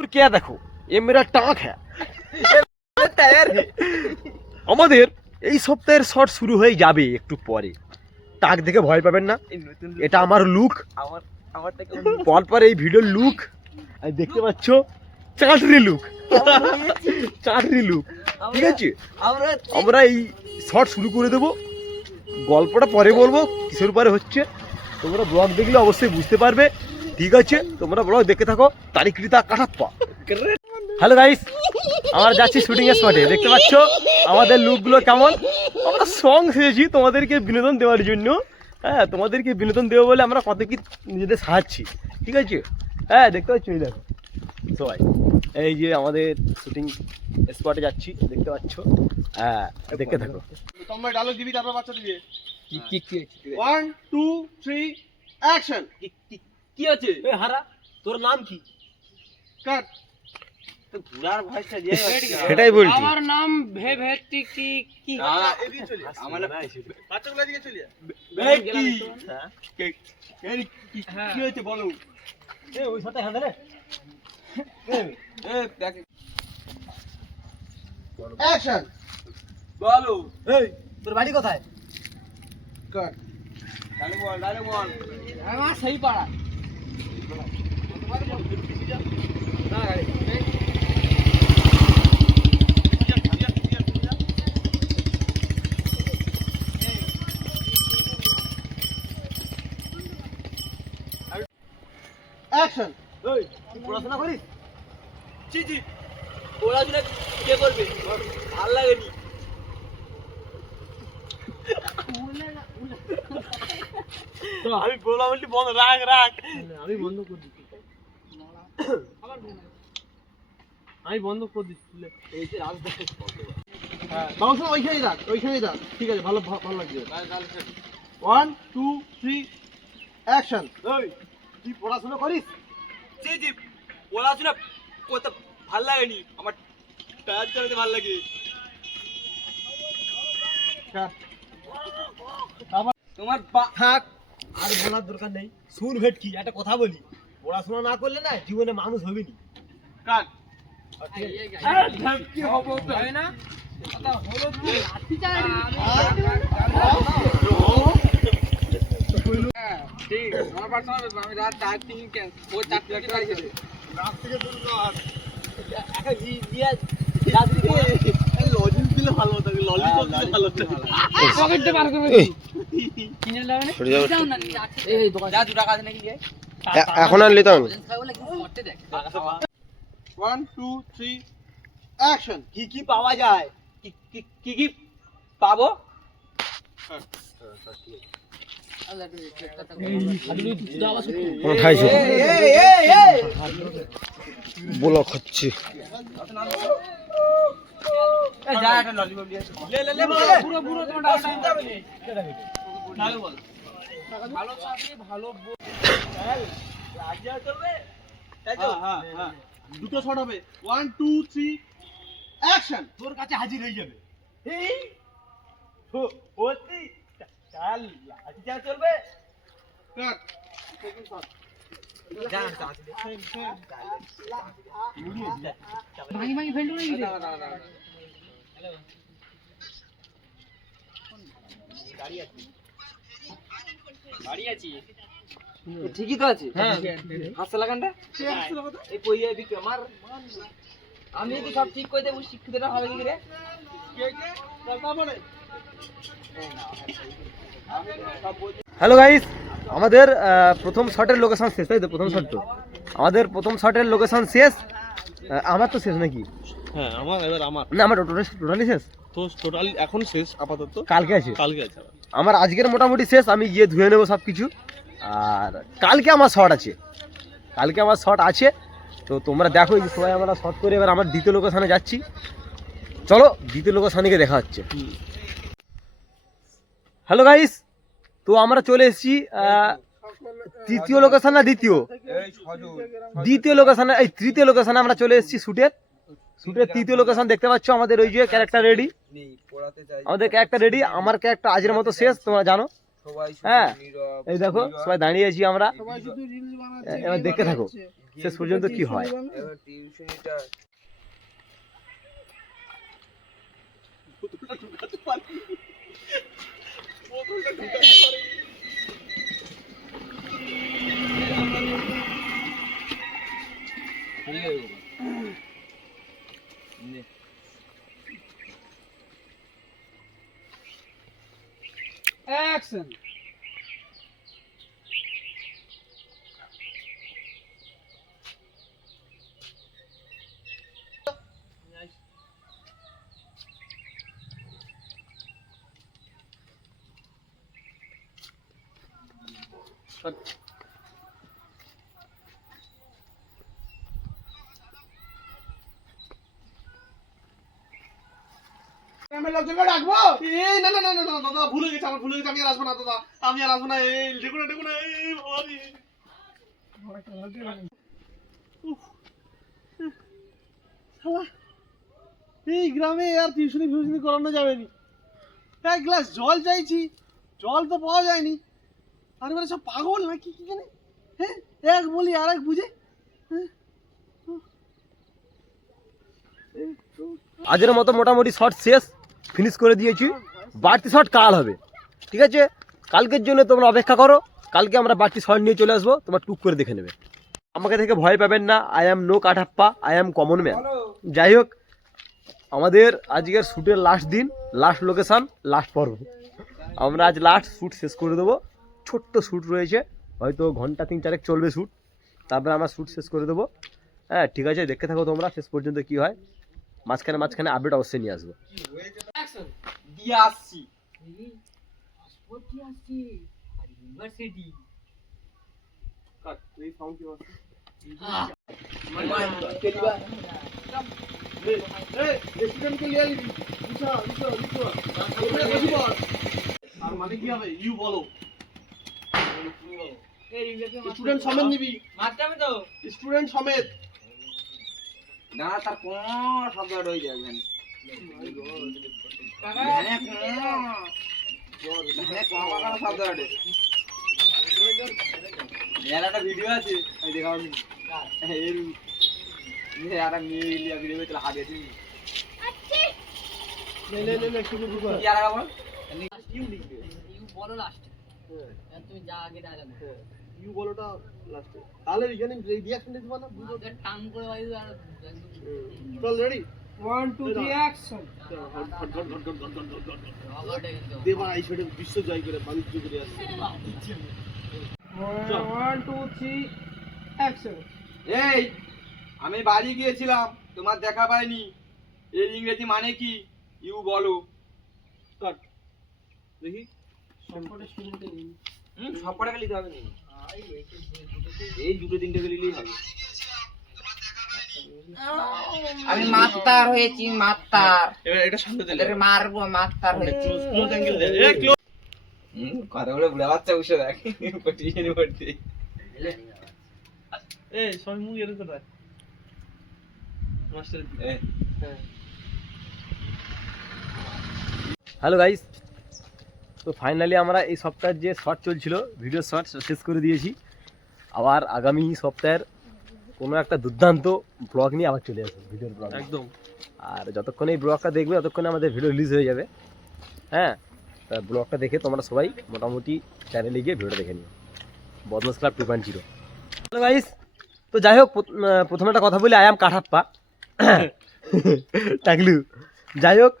क्या देखो ये मेरा टाक है আমাদের এই সপ্তাহের শর্ট শুরু হয়ে যাবে একটু পরে। টাক দেখে ভয় পাবেন না, এটা আমার লুক। পরপর এই ভিডিওর লুক দেখতে পাচ্ছ, চাটরি লুক, চাটরি লুক। ঠিক আছে, আমরা এই শর্ট শুরু করে দেবো। গল্পটা পরে বলবো কিসের উপরে হচ্ছে, তোমরা ব্লগ দেখলে অবশ্যই বুঝতে পারবে। ঠিক আছে, তোমরা ব্লগ দেখে থাকো। তারিখটা কাটাপ্পা। হ্যালো গাইস, আমরা যাচ্ছি শুটিং স্পটে। দেখতে পাচ্ছ আমাদের লুকগুলো কেমন। আমরা সং সেজেছি তোমাদেরকে বিনোদন দেওয়ার জন্য। হ্যাঁ, তোমাদেরকে বিনোদন দেবো বলে আমরা কত কি নিজেদের সাহায্যি। ঠিক আছে, হ্যাঁ দেখতে পাচ্ছ, এই দেখো সবাই, এই যে আমাদের শুটিং স্পটে যাচ্ছি, দেখতে পাচ্ছ। হ্যাঁ, দেখতে থাকো। তোমরা ডায়লগ দিবি, তারপর বাচ্চা দিবে। কি 1 2 3 অ্যাকশন। কি আছে এ হারা, তোর নাম কি? কাট। সেটাই বলছি। আমার নাম ভেভেটি কি কি এদিকে চলে আমার বাচ্চাগুলো এদিকে চলে কি হয়েছে বলো। ওই সাথে হ্যাঁ অ্যাকশন। বলো, এই তোর বাড়ি কোথায়? কাট। ডায়লগ বল। আমার সেই পাড়া অ্যাকশন। এই তুই পড়াশোনা করিস? জি জি পড়াশোনা কে করবে, ভাল লাগেনি। আমি বললাম বললি বন্ধ রাখ রাখ, আমি বন্ধ করে দিচ্ছি, আমি বন্ধ করে দিচ্ছি। এই যে রাজ দেখে হ্যাঁ বাউন্স ওইখানেই রাখ, ওইখানেই রাখ। ঠিক আছে, ভালো ভালো লাগছে। 1 2 3 অ্যাকশন। এই তুই পড়াশোনা করিস? জি জি পড়াশোনা করতে ভাল লাগেনি, আমার টায়ার চালাতে ভাল লাগে। কাট। তোমার থাক, আর বলার দরকার নেই। শুন ভেটকি, একটা কথা বলি, পড়াশোনা না করলে না জীবনে মানুষ হবে নি। কাট। কি হবো হয় না, কথা হলো কি লাঠি চালাবি। ঠিক আমার পার্সোনাল, আমি রাত 4 কেন ও 4 কি পাইছে রাত থেকে শুরু কর। একটা নিয়ে লজিক দিলে ভালো হতো, ললিপপ দিলে ভালো হতো। পকেটে বার করে কিনে দাও না, দাও না এই দোকান যা 2 টাকা আছে নাকি যায় এখন আর নিতাম। করতে দেখ। 1 2 3 অ্যাকশন। কি কি পাওয়া যায়? কি কি পাবো? উঠাইছো ব্লক হচ্ছে। যা একটা ললিপপ দিয়ে লে পুরো পুরো তোমার টাইম যাবে নি। ভালো বল, ভালো চাকরি ভালো রাজিয়া করবে তাই তো। হ্যাঁ হ্যাঁ দুটো শট হবে। 1 2 3 অ্যাকশন। তোর কাছে হাজির হয়ে যাবে। এই ওতি চাল লাঠি চাল চলবে। কাট। যা ভাঙি ভাঙি ফেলু নাকি রে। গাড়ি আছে ঠিকই তো আছে। হ্যাঁ হাসা লাগানটা এই পইয়া বিকে আমার, আমি যদি সব ঠিক করে দেব শিক্ষিতটা হবে কি রে। হ্যালো গাইস, আমাদের প্রথম শটের লোকেশন শেষ, তাই তো? প্রথম শট তো আমাদের প্রথম শটের লোকেশন শেষ। আমার তো শেষ নাকি? হ্যাঁ আমার এবার আমার না, আমার টোটালি শেষ। তো টোটালি এখন শেষ আপাতত। কালকে আছে, কালকে আছে আমার আজকের মোটামুটি শেষ। আমি গিয়ে ধুয়ে নেবো সব কিছু। আর কালকে আমার শট আছে, কালকে আমার শট আছে। তো তোমরা দেখো, এই যে সবাই আমরা শট করে এবার আমার দ্বিতীয় লোকেশনে যাচ্ছি। চলো দ্বিতীয় লোকেশনে গিয়ে দেখা হচ্ছে। হ্যালো গাইস, তো আমরা চলে এসেছি তৃতীয় লোকেশন না দ্বিতীয় লোকেশনে, এই তৃতীয় লোকেশনে আমরা চলে এসেছি শুটের তৃতীয় লোকেশন। দেখতে পাচ্ছ আমাদের ওই যে ক্যারেক্টার রেডি, আমাদের ক্যারেক্টার রেডি। আমার ক্যারেক্টার আজের মতো শেষ, তোমরা জানো। হ্যাঁ এই দেখো সবাই দাঁড়িয়ে আছি আমরা, এবার দেখতে থাকো। শেষ পর্যন্ত কি হয়। এবার টিউশনিটা অ্যাকশন। আমি লোকজনকে ডাকবো। এই না না না না না দাদা, ভুলে গেছি, আমার ভুলে গেছি, আমি আর আসবো না দাদা, আমি আর আসবো না। এই দেখুন না, দেখুন না, এই বাবারে। উফ, শালা, এই গ্রামে আর টিউশনি ফিউশনি করানো যাবে নি। এক গ্লাস জল চাইছি, জল তো পাওয়া যায়নি। আর এবারে সব পাগল নাকি কি জানে, হ্যাঁ, এক বলি আর এক বুঝে। হ্যাঁ, আজের মতো মোটামুটি শর্ট শেষ, ফিনিশ করে দিয়েছি। বাড়তি শর্ট কাল হবে, ঠিক আছে? কালকের জন্য তোমরা অপেক্ষা করো, কালকে আমরা বাড়তি শর্ট নিয়ে চলে আসবো, তোমরা টুক করে দেখে নেবে। আমাকে দেখে ভয় পাবেন না, I am no Kattappa, I am common man. যাই হোক, আমাদের আজকের শ্যুটের লাস্ট দিন, লাস্ট লোকেশান, লাস্ট পর্ব। আমরা আজ লাস্ট শ্যুট শেষ করে দেবো। ছোট্ট শ্যুট রয়েছে, হয়তো ঘন্টা 3-4 চলবে শ্যুট, তারপরে আমরা শ্যুট শেষ করে দেবো। হ্যাঁ, ঠিক আছে, দেখতে থাকো তোমরা শেষ পর্যন্ত কি হয়। মাঝখানে আপডেট অবশ্যই নিয়ে আসবো। দিয়ে আসছি ইউনিভার্সিটি কাট, এই সাউন্ড কি হচ্ছে? এই স্টুডেন্টকে লিয়ে আলি, লিখো লিখো লিখো, ওখানে বসি বল। আর মানে কি হবে? ইউ বলো, স্টুডেন্ট সমেত নিবি, মারতে তো স্টুডেন্ট সমেত। না তার কোন শব্দ হয়ে যাবে একটা ভিডিও আছে দেখাও একটা মেয়ে ভিডিও করে হাতে লে লে লে লে শুরু শুরু কর। তুমি যা আগে ডায়লগ ইউ বলোটা লাস্টে, তাহলে এখানে রিঅ্যাকশন দিতে পারো না, বুঝো। টান করে বাইরে আর চল রেডি, 1 2 3 অ্যাকশন দেবা এই ছেড়ে বিশ্ব জয় করে বাণিজ্য করে আসছে। 1 2 3 অ্যাকশন এই আমি বাড়ি গিয়েছিলাম, তোমার দেখা পাইনি, এর ইংরেজি মানে কি? ইউ বলো। কাট দেখি, সম্পূর্ণ শুনতে দিন সব কটাকে নিতে হবে না, এই দুটো তিনটে করে নিলেই হবে। আমি মাস্টার হয়েছি, মাস্টার। এবার এটা সামনে দিলে এটাকে মারবো, মাস্টার হয়েছি। ক্লোজ অ্যাঙ্গেল দে, এই ক্লোজ। কথা বলে বুড়া বাচ্চা বসে দেখ টিউশনি পড়তে। এই সবাই মুখ এর করে রাখ মাস্টার। হ্যাঁ, হ্যালো গাইস, তো ফাইনালি আমরা এই সপ্তাহের যে শর্ট চলছিল, ভিডিও শর্ট শেষ করে দিয়েছি। আবার আগামী সপ্তাহের কোনো একটা দুর্দান্ত ব্লগ নিয়ে আবার চলে আসবো, ভিডিওর ব্লগ একদম। আর যতক্ষণ এই ব্লগটা দেখবে ততক্ষণে আমাদের ভিডিও রিলিজ হয়ে যাবে। হ্যাঁ, তা ব্লগটা দেখে তোমরা সবাই মোটামুটি চ্যানেলে গিয়ে ভিডিওটা দেখে নিও, বদমাস ক্লাব 2.0। হ্যালো গাইস, তো যাই হোক, প্রথমে একটা কথা বলি, আই অ্যাম কাঠাপ্পা টাকলু। যাই হোক,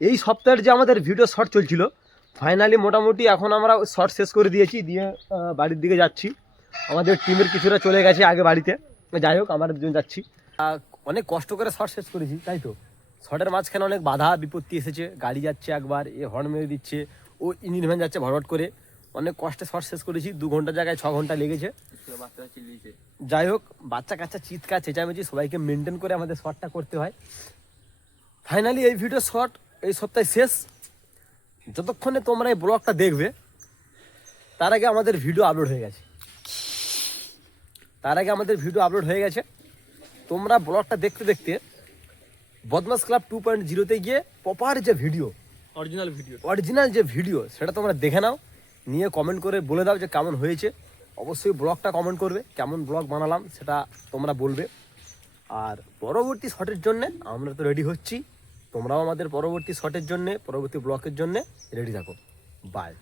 এই সপ্তাহের যে আমাদের ভিডিও শর্ট চলছিল, ফাইনালি মোটামুটি এখন আমরা শর্ট শেষ করে দিয়েছি, দিয়ে বাড়ির দিকে যাচ্ছি। আমাদের টিমের কিছুটা চলে গেছে আগে বাড়িতে, যাই হোক আমরা দুজন যাচ্ছি। অনেক কষ্ট করে শর্ট শেষ করেছি, তাই তো শর্টের মাঝখানে অনেক বাধা বিপত্তি এসেছে। গাড়ি যাচ্ছে একবার, এ হর্ন মেরে দিচ্ছে, ও ইঞ্জিন ভ্যান যাচ্ছে ভটভট করে। অনেক কষ্টে শর্ট শেষ করেছি, 2 ঘন্টার জায়গায় 6 ঘন্টা লেগেছে। যাই হোক, বাচ্চা কাচ্চা চিৎকার চেঁচামেচি, সবাইকে মেনটেন করে আমাদের শর্টটা করতে হয়। ফাইনালি এই ভিডিও শর্ট এই সপ্তাহে শেষ। যতক্ষণে তোমরা এই ব্লগটা দেখবে তার আগে আমাদের ভিডিও আপলোড হয়ে গেছে। তোমরা ব্লগটা দেখতে দেখতে বদমাস ক্লাব 2.0-তে গিয়ে প্রপার যে ভিডিও, অরিজিনাল যে ভিডিও সেটা তোমরা দেখে নাও, নিয়ে কমেন্ট করে বলে দাও যে কেমন হয়েছে। অবশ্যই ব্লগটা কমেন্ট করবে, কেমন ব্লগ বানালাম সেটা তোমরা বলবে। আর পরবর্তী শটের জন্যে আমরা তো রেডি হচ্ছি, তোমরাও আমাদের পরবর্তী শটের জন্যে, পরবর্তী ব্লগের জন্যে রেডি থাকো। বাই।